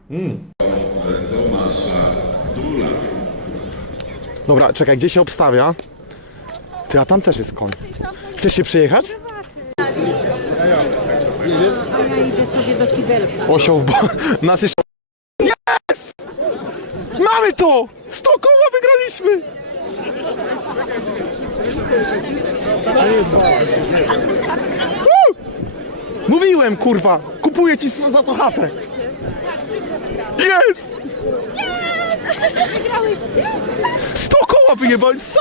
Dobra, czekaj, gdzie się obstawia? Ty, a tam też jest koń. Chcesz się przejechać? A ja idę sobie do kibelka. Osioł w bo... Nas jeszcze... Jest! Mamy to! 100 koła wygraliśmy! Mówiłem, kurwa! Kupuję ci za to chatę! Jest! 100 koła wyjebali! Co?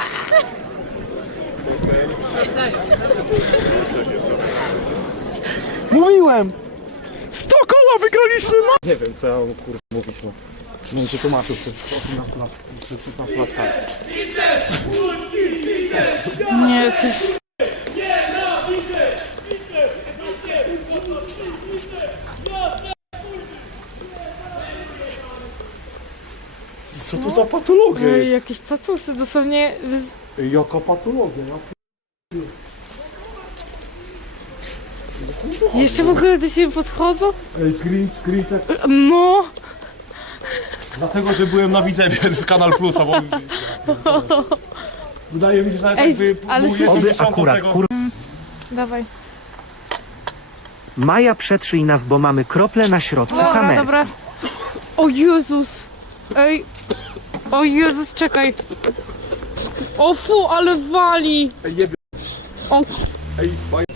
Mówiłem! 100 koła wygraliśmy! Nie wiem, co ja kurwa mówić, no. Nie wiem, czy tłumaczył przez 18 lat, przez 16 lat tak. Nie, to jest... Co to za patologia Ej, jest? jakieś patusy, dosłownie... Jaka patologia, ja Jeszcze w ogóle do siebie podchodzą? Ej, cringe jak... No! Dlatego, że byłem na Widzewie z Kanal Plusa, bo... Wydaje mi się, że nawet Ej, jakby ale był słyszę- jeszcze Akurat, tego... Dawaj. Maja, przetrzyj nas, bo mamy krople na środku Dobra, same. dobra. O Jezus! Ej! O Jezus, czekaj! O fu, ale wali! Ej, jebie... O, Ej,